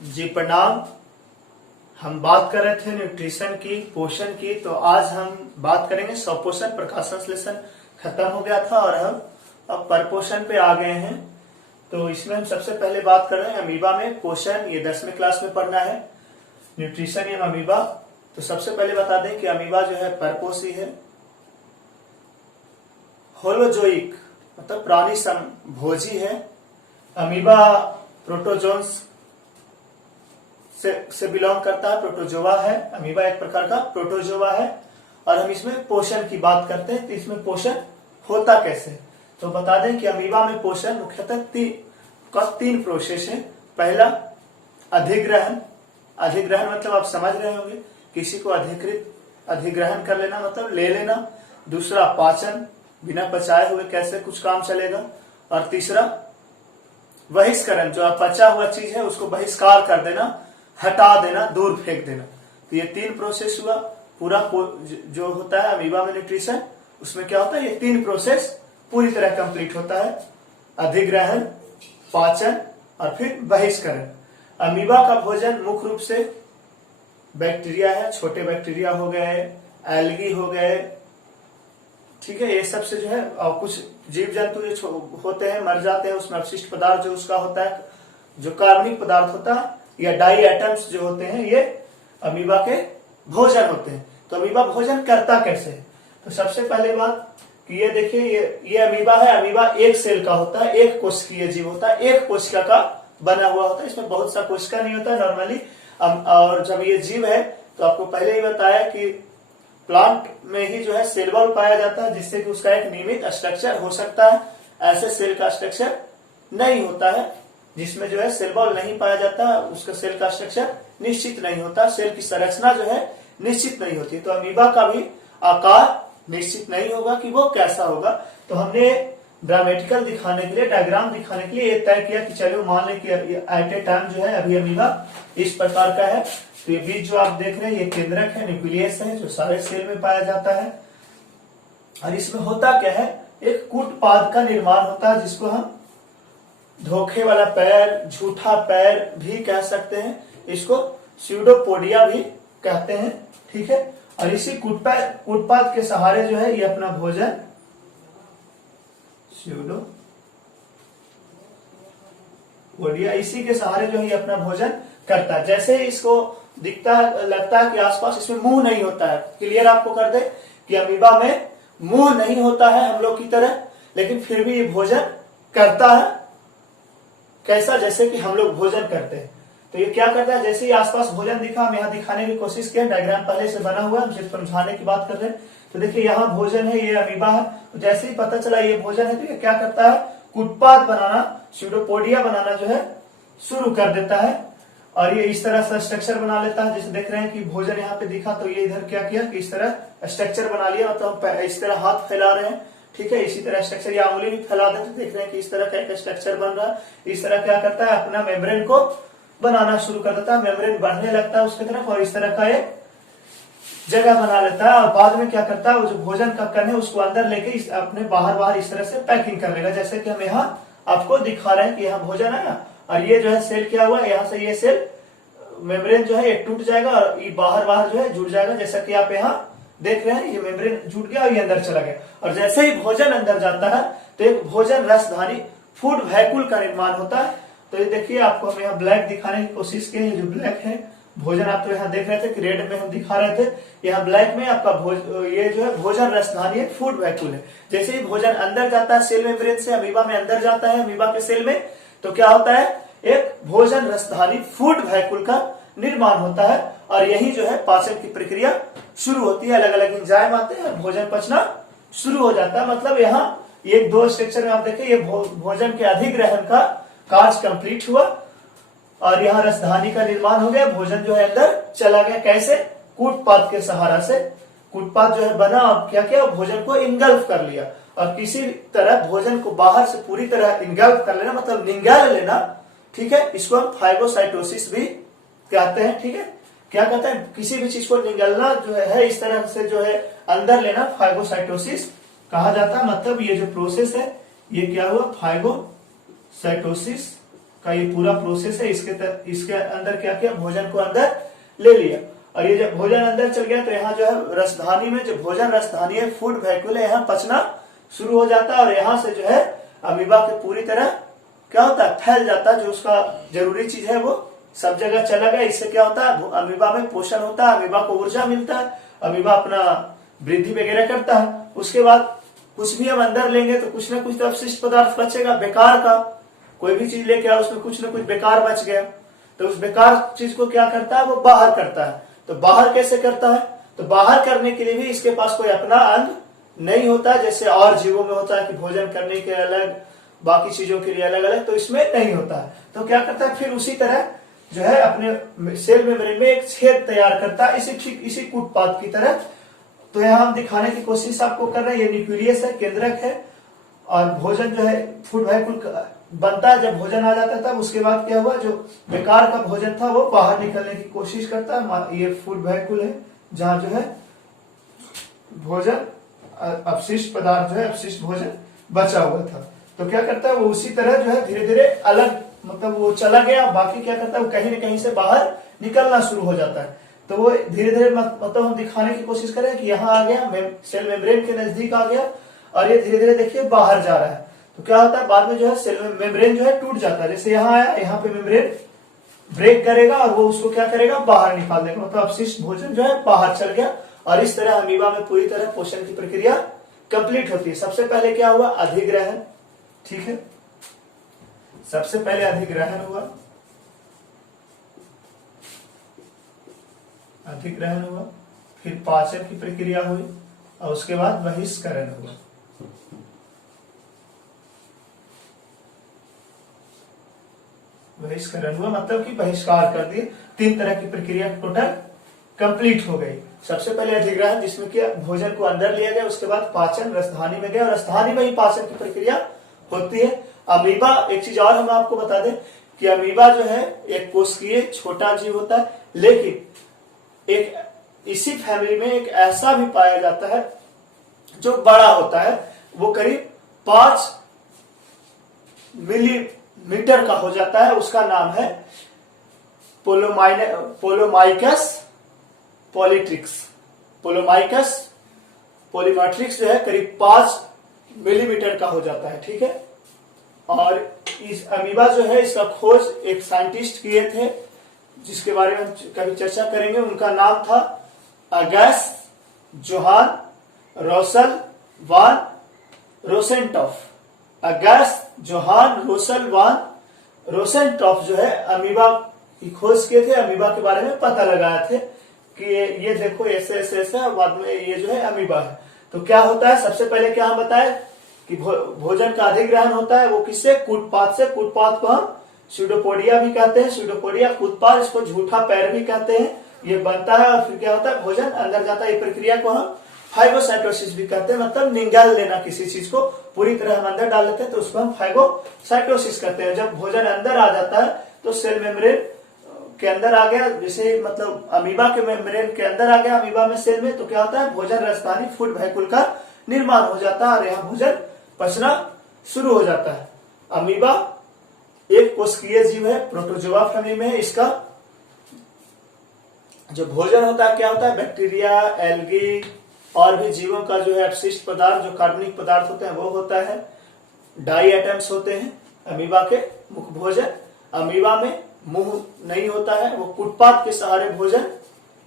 जी प्रणाम। हम बात कर रहे थे न्यूट्रिशन की, पोषण की। तो आज हम बात करेंगे स्वपोषण प्रकाशन श्लेषण खत्म हो गया था और हम अब परपोषण पे आ गए हैं। तो इसमें हम सबसे पहले बात कर रहे हैं अमीबा में पोषण। ये 10वीं क्लास में पढ़ना है, न्यूट्रिशन एवं अमीबा। तो सबसे पहले बता दें कि अमीबा जो है परपोषी है, होलोजोइक मतलब प्राणी समभोजी है। अमीबा प्रोटोजोन्स से बिलोंग करता है, प्रोटोजोआ है। अमीबा एक प्रकार का प्रोटोजोआ है। और हम इसमें पोषण की बात करते हैं, तो इसमें पोषण होता कैसे। तो बता दें कि अमीबा में पोषण मुख्यतः तीन प्रोसेस है। पहला अधिग्रहण। अधिग्रहण मतलब आप समझ रहे होंगे, किसी को अधिग्रहण कर लेना मतलब ले लेना। दूसरा पाचन, बिना पचाए हुए कैसे कुछ काम चलेगा। और तीसरा बहिष्करण, जो अपचा हुआ चीज है उसको बहिष्कार कर देना, हटा देना, दूर फेंक देना। तो ये तीन प्रोसेस हुआ। पूरा जो होता है अमीबा में न्यूट्रिशन, उसमें क्या होता है, ये तीन प्रोसेस पूरी तरह कंप्लीट होता है। अधिग्रहण, पाचन और फिर बहिष्करण। अमीबा का भोजन मुख्य रूप से बैक्टीरिया है, छोटे बैक्टीरिया हो गए, एल्गी हो गए, ठीक है। ये सब से जो है, और कुछ जीव जंतु जो होते हैं मर जाते हैं, उसमें अवशिष्ट पदार्थ जो उसका होता है, जो कार्बनिक पदार्थ होता है या डाई एटम्स जो होते हैं, ये अमीबा के भोजन होते हैं। तो अमीबा भोजन करता कैसे है। तो सबसे पहले बात कि ये देखिए, ये अमीबा है। अमीबा एक सेल का होता है, एक कोशिकीय जीव होता है, एक कोशिका का बना हुआ होता है। इसमें बहुत सा कोशिका नहीं होता है नॉर्मली। और जब ये जीव है तो आपको पहले ही बताया कि प्लांट में ही जो है सेल वॉल पाया जाता है, जिससे कि उसका एक नियमित स्ट्रक्चर हो सकता है। ऐसे सेल का स्ट्रक्चर नहीं होता है जिसमें जो है सेल वॉल नहीं पाया जाता, उसका सेल का स्ट्रक्चर निश्चित नहीं होता, सेल की संरचना जो है निश्चित नहीं होती। तो अमीबा का भी आकार निश्चित नहीं होगा कि वो कैसा होगा। तो हमने ड्रामेटिकल दिखाने के लिए, डायग्राम दिखाने के लिए ये तय किया कि चलो मान लें कि एट ए टाइम जो है अभी अमीबा इस प्रकार का है। तो ये बीच जो आप देख रहे हैं ये केंद्रक है, न्यूक्लियस है, जो सारे सेल में पाया जाता है। और इसमें होता क्या है, एक कूटपाद का निर्माण होता है, जिसको हम धोखे वाला पैर, झूठा पैर भी कह सकते हैं। इसको स्यूडोपोडिया भी कहते हैं, ठीक है। और इसी कूटपाद के सहारे जो है ये अपना भोजन, स्यूडोपोडिया, इसी के सहारे जो है ये अपना भोजन करता है। जैसे इसको लगता है कि आसपास इसमें मुंह नहीं होता है। क्लियर आपको कर दे कि अमीबा में मुंह नहीं होता है हम लोग की तरह, लेकिन फिर भी ये भोजन करता है। कैसा, जैसे कि हम लोग भोजन करते हैं। तो ये क्या करता है, जैसे ही आसपास भोजन दिखा, हम यहाँ दिखाने की कोशिश किया, डायग्राम पहले से बना हुआ है, हम सिर्फ समझाने की बात कर रहे हैं। तो देखिए यहाँ भोजन है, ये अमीबा है। तो जैसे ही पता चला ये भोजन है, तो ये क्या करता है, कूटपाद बनाना, स्यूडोपोडिया बनाना जो है शुरू कर देता है। और ये इस तरह से स्ट्रक्चर बना लेता है। जैसे देख रहे हैं कि भोजन यहाँ पे दिखा, तो ये इधर क्या किया कि इस तरह स्ट्रक्चर बना लिया। तो हम इस तरह हाथ फैला रहे हैं, ठीक है। इसी तरह स्ट्रक्चर, या उंगली भी फैला देते, देख रहे हैं कि इस तरह का एक स्ट्रक्चर बन रहा है। इस तरह क्या करता है, अपना मेम्ब्रेन को बनाना शुरू कर देता है। मेम्ब्रेन बढ़ने लगता है उसकी तरफ, और इस तरह का एक जगह बना लेता है। और बाद में क्या करता है, वो जो भोजन का कण है उसको अंदर लेके अपने बाहर इस तरह से पैकिंग कर लेगा। जैसे कि हम यहाँ आपको दिखा रहे हैं कि यहाँ भोजन है ना, और ये जो है सेल क्या हुआ, यहाँ से ये सेल मेम्ब्रेन जो है ये टूट जाएगा और ये बाहर जो है जुड़ जाएगा। जैसा कि आप यहाँ देख रहे हैं, ये मेम्ब्रेन जुट गया और ये अंदर चला गया। और जैसे ही भोजन अंदर जाता है तो एक भोजन रसधानी फूड वैक्यूल का निर्माण होता है। तो ये देखिए, आपको हम यहाँ ब्लैक दिखाने की कोशिश की है। जो ब्लैक है भोजन, आप तो यहाँ देख रहे थे कि रेड में हम दिखा रहे थे, यहाँ ब्लैक में आपका ये जो है भोजन रसधानी फूड वैक्यूल है। जैसे ही भोजन अंदर जाता है सेल मेम्ब्रेन से, अमीबा में अंदर जाता है, अमीबा के सेल में, तो क्या होता है, एक भोजन रसधानी फूड वैक्यूल का निर्माण होता है। और यही जो है पाचन की प्रक्रिया शुरू होती है। अलग अलग एंजाइम आते हैं, भोजन पचना शुरू हो जाता है। मतलब यहाँ ये दो स्ट्रक्चर में आप देखें, ये भोजन के अधिग्रहण का कार्य कंप्लीट हुआ और यहाँ रसधानी का निर्माण हो गया। भोजन जो है अंदर चला गया, कैसे, कूटपाद के सहारा से। कूटपाद जो है बना, अब क्या किया, भोजन को इंगल्फ कर लिया। और किसी तरह भोजन को बाहर से पूरी तरह इंगल्फ कर लेना, मतलब निगल लेना, ठीक है। इसको हम फाइगोसाइटोसिस भी कहते हैं, ठीक है। क्या कहते हैं, किसी भी चीज को निगलना जो है, इस तरह से जो है अंदर लेना, फाइगोसाइटोसिस कहा जाता है। मतलब ये जो प्रोसेस है, ये क्या हुआ, फाइगोसाइटोसिस का ये पूरा प्रोसेस है। इसके अंदर क्या किया, भोजन को अंदर ले लिया, और ये जब भोजन अंदर चल गया तो यहाँ जो है रसधानी में, जो भोजन रसधानी है, फूड वैक्यूल है, यहाँ पचना शुरू हो जाता है, और यहाँ से जो है अमीबा के पूरी तरह क्या होता है, फैल जाता है। जो उसका जरूरी चीज है वो सब जगह चला गया। इससे क्या होता है, अमीबा में पोषण होता है, अमीबा को ऊर्जा मिलता है, अमीबा अपना वृद्धि वगैरह करता है। उसके बाद कुछ भी हम अंदर लेंगे तो कुछ ना कुछ तो अपशिष्ट पदार्थ बचेगा, बेकार का। कोई भी चीज लेके आओ उसमें कुछ ना कुछ बेकार बच गया, तो उस बेकार चीज को क्या करता है, वो बाहर करता है। तो बाहर कैसे करता है, तो बाहर करने के लिए भी इसके पास कोई अपना अंग नहीं होता, जैसे और जीवों में होता है कि भोजन करने के अलग, बाकी चीजों के लिए अलग अलग, तो इसमें नहीं होता है। तो क्या करता है, फिर उसी तरह जो है अपने सेल मेम्ब्रेन में एक छेद तैयार करता है, इसी कूटपाद की तरह। तो यहाँ हम दिखाने की कोशिश आपको कर रहे हैं, ये न्यूक्लियस है, केंद्रक है, और भोजन जो है फूड वैक्यूल बनता है। जब भोजन आ जाता था उसके बाद क्या हुआ, जो बेकार का भोजन था वो बाहर निकलने की कोशिश करता है। ये फूड वैक्यूल है जहां जो है भोजन अपशिष्ट पदार्थ जो है, अपशिष्ट भोजन बचा हुआ था। तो क्या करता है, वो उसी तरह जो है धीरे धीरे अलग, मतलब वो चला गया, बाकी क्या करता है, वो कहीं न कहीं से बाहर निकलना शुरू हो जाता है। तो वो धीरे धीरे मतलब हम दिखाने की कोशिश करें कि यहाँ आ गया, सेल मेम्ब्रेन के नजदीक आ गया, और ये धीरे धीरे देखिए बाहर जा रहा है। तो क्या होता है, बाद में जो है सेल मेम्ब्रेन जो है टूट जाता है। जैसे यहाँ आया, यहाँ पे मेम्ब्रेन ब्रेक करेगा और वो उसको क्या करेगा, बाहर निकाल देगा, मतलब अपशिष्ट भोजन जो है बाहर चल गया। और इस तरह अमीबा में पूरी तरह पोषण की प्रक्रिया कंप्लीट होती है। सबसे पहले क्या हुआ, अधिग्रहण, ठीक है, सबसे पहले अधिग्रहण हुआ, अधिग्रहण हुआ, फिर पाचन की प्रक्रिया हुई, और उसके बाद बहिष्करण हुआ। बहिष्करण हुआ मतलब कि बहिष्कार कर दिए। 3 तरह की प्रक्रिया टोटल कंप्लीट हो गई। सबसे पहले अधिग्रहण, जिसमें कि भोजन को अंदर लिया गया, उसके बाद पाचन रसधानी में गया, और रसधानी में ही पाचन की प्रक्रिया होती है। अमीबा, एक चीज और हम आपको बता दें कि अमीबा जो है एक कोशिकीय छोटा जीव होता है, लेकिन एक इसी फैमिली में एक ऐसा भी पाया जाता है जो बड़ा होता है, वो करीब 5 मिलीमीटर का हो जाता है। उसका नाम है पोलोमाइकस पॉलीट्रिक्स। पोलोमाइकस पॉलीमेट्रिक्स जो है करीब 5 मिलीमीटर का हो जाता है, ठीक है। और इस अमीबा जो है, इसका खोज एक साइंटिस्ट किए थे, जिसके बारे में हम कभी चर्चा करेंगे। उनका नाम था अगस्ट जोहान रोसल वान रोसेंटॉफ। अगस्ट जोहान रोसल वान रोसेंटॉफ जो है अमीबा की खोज किए थे, अमीबा के बारे में पता लगाए थे कि ये देखो ऐसे ऐसे ऐसे, बाद में ये जो है अमीबा है। तो क्या होता है, सबसे पहले क्या हम बताए कि भोजन का अधिग्रहण होता है, वो किससे, कूटपाद से। कूटपाद को हम स्यूडोपोडिया भी कहते हैं, स्यूडोपोडिया कूटपाद, इसको झूठा पैर भी कहते हैं। ये बनता है और फिर क्या होता है, भोजन अंदर जाता है। ये प्रक्रिया को हम फाइगोसाइटोसिस भी कहते हैं, मतलब निगल लेना, किसी चीज को पूरी तरह हम अंदर डाल लेते हैं तो उसको हम फाइगोसाइटोसिस कहते हैं। जब भोजन अंदर आ जाता है तो सेल मेम्ब्रेन के अंदर आ गया, जैसे मतलब अमीबा के मेम्ब्रेन के अंदर आ गया, अमीबा में सेल में, तो क्या होता है, भोजन रसधानी फूड वैक्यूल का निर्माण हो जाता है और यहाँ भोजन पचना शुरू हो जाता है। अमीबा एक कोशिकीय जीव है, प्रोटोजोआ फैमिली में है। इसका जो भोजन होता है क्या होता है, बैक्टीरिया, एल्गी और भी जीवों का जो है अपशिष्ट पदार्थ, जो कार्बनिक पदार्थ होते हैं वो होता है। डाई एटम्स होते हैं अमीबा के मुख्य भोजन। अमीबा में मुंह नहीं होता है, वो कूटपाद के सहारे भोजन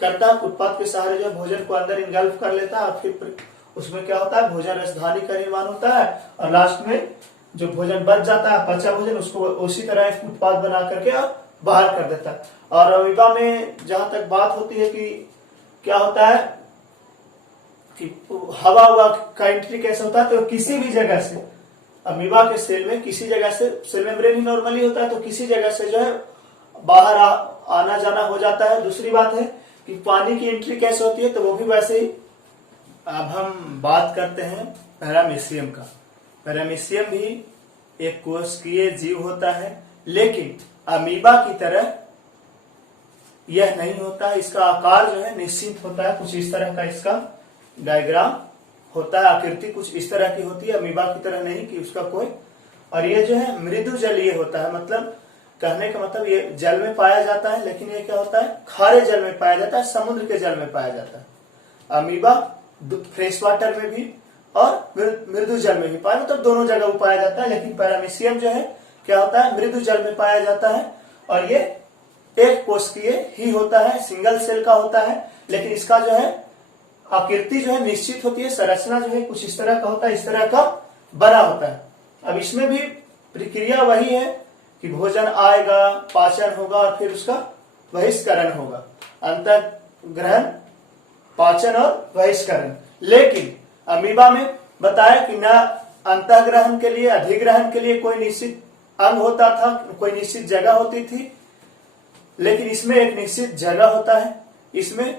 करता है। कूटपाद के सहारे जो भोजन को अंदर इनगल्फ कर लेता है और फिर उसमें क्या होता है, भोजन रसधानी का निर्माण होता है, और लास्ट में जो भोजन बच जाता है, पचा भोजन, उसको उसी तरह उत्पाद बना करके बाहर कर देता है। और अमीबा में जहां तक बात होती है कि क्या होता है कि हवा का एंट्री कैसे होता है, तो किसी भी जगह से अमीबा के सेल में किसी जगह से, सेल मेम्ब्रेन ही नॉर्मली होता है, तो किसी जगह से जो है बाहर आना जाना हो जाता है। दूसरी बात है कि पानी की एंट्री कैसे होती है, तो वो भी वैसे ही। अब हम बात करते हैं पैरामीशियम का। पैरामीशियम भी एक कोशिकीय जीव होता है, लेकिन अमीबा की तरह यह नहीं होता है। इसका आकार जो है निश्चित होता है, कुछ इस तरह का इसका डायग्राम होता है, आकृति कुछ इस तरह की होती है, अमीबा की तरह नहीं कि उसका कोई। और ये जो है मृदु जलीय होता है, मतलब कहने का मतलब ये जल में पाया जाता है, लेकिन ये क्या होता है, खारे जल में पाया जाता है, समुद्र के जल में पाया जाता है। अमीबा फ्रेश वाटर में भी और मृदु जल में भी पाया, मतलब दोनों जगह वो पाया जाता है। लेकिन पैरामीशियम जो है क्या होता है, मृदु जल में पाया जाता है और ये एक कोशिकीय ही होता है, सिंगल सेल का होता है। लेकिन इसका जो है आकृति जो है निश्चित होती है, संरचना जो है कुछ इस तरह का होता है, इस तरह का बना होता है। अब इसमें भी प्रक्रिया वही है कि भोजन आएगा, पाचन होगा और फिर उसका बहिष्करण होगा, अंतःग्रहण, पाचन और बहिष्करण। लेकिन अमीबा में बताया कि न अंतःग्रहण के लिए, अधिग्रहण के लिए कोई निश्चित अंग होता था, कोई निश्चित जगह होती थी, लेकिन इसमें एक निश्चित जगह होता है इसमें,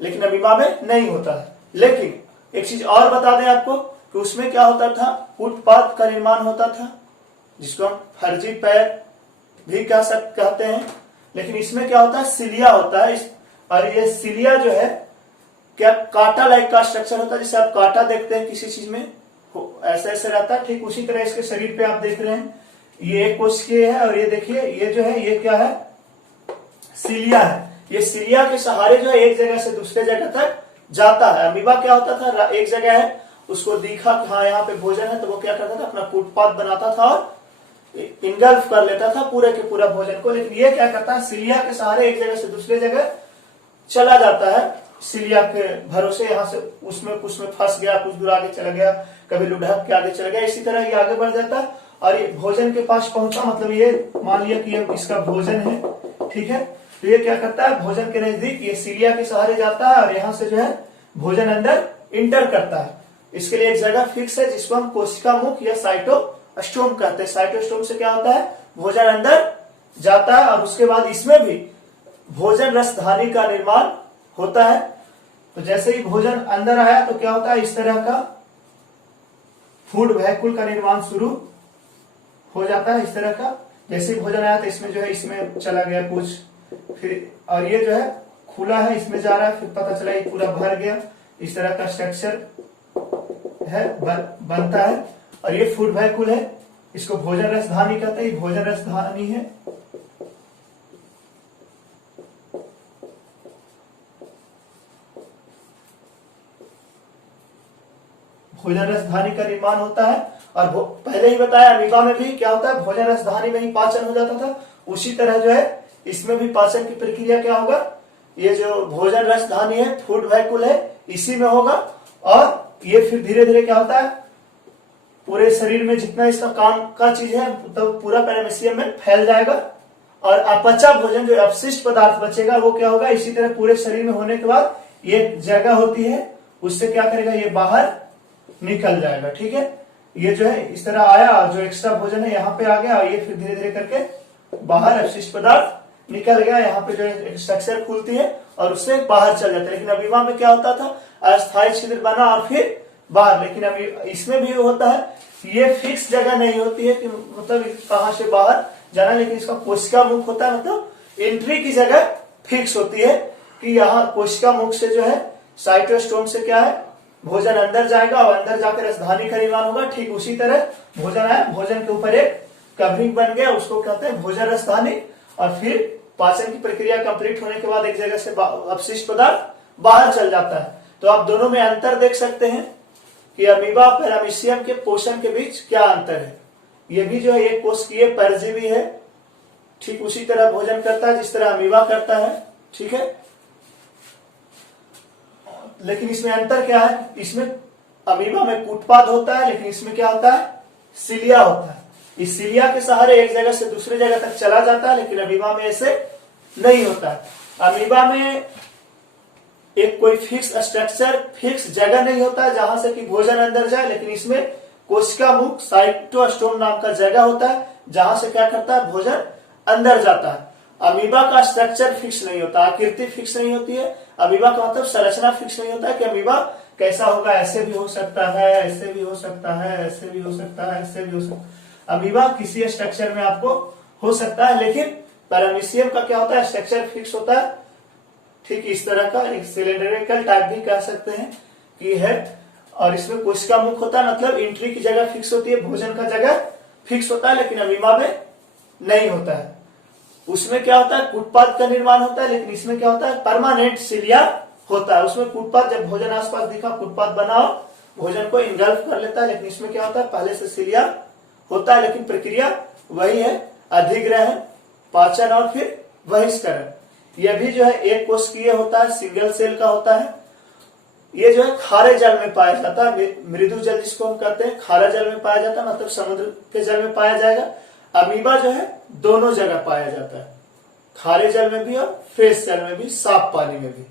लेकिन अमीबा में नहीं होता है। लेकिन एक चीज और बता दें आपको कि उसमें क्या होता था, उत्पाद का निर्माण होता था, जिसको हम फर्जी पैर भी कहते हैं। लेकिन इसमें क्या होता है, सिलिया होता है, और ये सिलिया जो है क्या कांटा लाइक का स्ट्रक्चर होता है, जैसे आप कांटा देखते हैं किसी चीज में ऐसे ऐसे रहता है, ठीक उसी तरह इसके शरीर पे आप देख रहे हैं ये एक कोशिकीय है, और ये देखिए ये जो है ये क्या है, सिलिया है। ये सिलिया के सहारे जो है एक जगह से दूसरे जगह तक जाता है। अमीबा क्या होता था, एक जगह है, उसको दिखा कि हाँ यहाँ पे भोजन है, तो वो क्या करता था, अपना फुटपाथ बनाता था और इंगल्फ कर लेता था पूरे के पूरा भोजन को। लेकिन ये क्या करता है, सिलिया के सहारे एक जगह से दूसरे जगह चला जाता है, सिलिया के भरोसे, यहाँ से उसमें कुछ में फंस गया, कुछ दूर आगे चला गया, कभी लुढ़क के आगे चला गया, इसी तरह ये आगे बढ़ जाता है और ये भोजन के पास पहुंचा, मतलब ये मान लिया कि ये इसका भोजन है, ठीक है। तो ये क्या करता है, भोजन के नजदीक ये सिलिया के सहारे जाता है और यहाँ से जो है भोजन अंदर इंटर करता है। इसके लिए एक जगह फिक्स है जिसको हम कोशिका मुख या साइटोस्टोम कहते हैं। साइटोस्टोम से क्या होता है, भोजन अंदर जाता है और उसके बाद इसमें भी भोजन रसधानी का निर्माण होता है। तो जैसे ही भोजन अंदर आया तो क्या होता है, इस तरह का फूड वैक्यूल का निर्माण शुरू हो जाता है। इस तरह का जैसे ही भोजन आया तो इसमें जो है, इसमें चला गया कुछ, फिर और ये जो है खुला है, इसमें जा रहा है, फिर पता चला ये पूरा भर गया, इस तरह का स्ट्रक्चर है बनता है और ये फूड वैक्यूल है। इसको भोजन रसधानी कहते हैं, भोजन रसधानी है। भोजन रसधानी का निर्माण होता है और पहले ही बताया अमीबा में भी क्या होता है, भोजन रसधानी में ही पाचन हो जाता था। उसी तरह जो है इसमें भी पाचन की प्रक्रिया क्या होगा, ये जो भोजन रसधानी है, फूड वैक्यूल है, इसी में होगा और ये फिर धीरे धीरे क्या होता है, पूरे शरीर में जितना इसका काम का चीज है तो पूरा पैरामीशियम में फैल जाएगा और अपचा भोजन जो अपशिष्ट पदार्थ बचेगा वो क्या होगा, इसी तरह पूरे शरीर में होने के बाद ये जगह होती है, उससे क्या करेगा, ये बाहर निकल जाएगा, ठीक है। ये जो है इस तरह आया और जो एक्स्ट्रा भोजन है यहाँ पे आ गया और ये फिर धीरे धीरे करके बाहर अपशिष्ट पदार्थ निकल गया, यहाँ पे जो है स्ट्रक्चर खुलती है और उससे बाहर चल जाता है। लेकिन अमीबा में क्या होता था, अस्थायी छिद्र बना और फिर बाहर। लेकिन अभी इसमें भी होता है, ये फिक्स जगह नहीं होती है कि मतलब कहां से बाहर जाना, लेकिन इसका कोशिका मुख होता है, मतलब एंट्री की जगह फिक्स होती है कि यहाँ कोशिका मुख से जो है साइटोस्टोम से क्या है, भोजन अंदर जाएगा और अंदर जाकर रसधानी का निर्माण होगा। ठीक उसी तरह भोजन आया, भोजन के ऊपर एक कवरिंग बन गया, उसको कहते हैं भोजन रसधानी, और फिर पाचन की प्रक्रिया कंप्लीट होने के बाद एक जगह से अपशिष्ट पदार्थ बाहर चल जाता है। तो आप दोनों में अंतर देख सकते हैं कि अमीबा और पैरामीशियम के पोषण के बीच क्या अंतर है। ये भी जो है एक कोशिकीय परजीवी है, ठीक उसी तरह भोजन करता है जिस तरह अमीबा करता है, ठीक है। लेकिन इसमें अंतर क्या है, इसमें अमीबा में कूटपाद होता है, लेकिन इसमें क्या होता है, सिलिया होता है। इस सिलिया के सहारे एक जगह से दूसरे जगह तक चला जाता है, लेकिन अमीबा में ऐसे नहीं होता है। अमीबा में एक कोई फिक्स स्ट्रक्चर, फिक्स जगह नहीं होता है जहां से कि भोजन अंदर जाए, लेकिन इसमें कोशिका मुख साइटोस्टोम नाम का जगह होता है जहां से क्या करता है, भोजन अंदर जाता है। अमीबा का स्ट्रक्चर फिक्स नहीं होता, आकृति फिक्स नहीं होती है। अमीबा का मतलब संरचना फिक्स नहीं होता है कि अमीबा कैसा होगा, ऐसे भी हो सकता है, ऐसे भी हो सकता है, ऐसे भी हो सकता है, ऐसे भी हो सकता है। अमीबा किसी स्ट्रक्चर में आपको हो सकता है, लेकिन पैरामीशियम का क्या होता है, स्ट्रक्चर फिक्स होता है। ठीक इस तरह का एक सिलेंडरिकल टाइप भी कह सकते हैं कि है, और इसमें कोशिका मुख होता है, मतलब एंट्री की जगह फिक्स होती है, भोजन का जगह फिक्स होता है। लेकिन अमीबा में नहीं होता है। उसमें क्या होता है, कूटपाद का निर्माण होता है, लेकिन इसमें क्या होता है, परमानेंट सिलिया होता है। उसमें कूटपाद, जब भोजन आसपास दिखा, कूटपाद बनाओ, भोजन को इंगल्फ कर लेता है, लेकिन इसमें क्या होता है, पहले से सिलिया होता है, लेकिन प्रक्रिया वही है, अधिग्रहण, पाचन और फिर बहिष्करण। यह भी जो है एक कोशिकीय होता है, सिंगल सेल का होता है। ये जो है खारे जल में पाया जाता है, मृदु जल जिसको हम कहते हैं, खारा जल में पाया जाता है, मतलब समुद्र के जल में पाया जाएगा। अमीबा जो है दोनों जगह पाया जाता है, खारे जल में भी और फ्रेश जल में भी, साफ पानी में भी।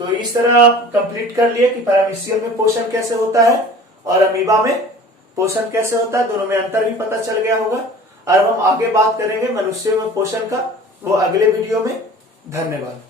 तो इस तरह आप कंप्लीट कर लिए कि पैरामीशियम में पोषण कैसे होता है और अमीबा में पोषण कैसे होता है, दोनों में अंतर भी पता चल गया होगा। और हम आगे बात करेंगे मनुष्य में पोषण का, वो अगले वीडियो में। धन्यवाद।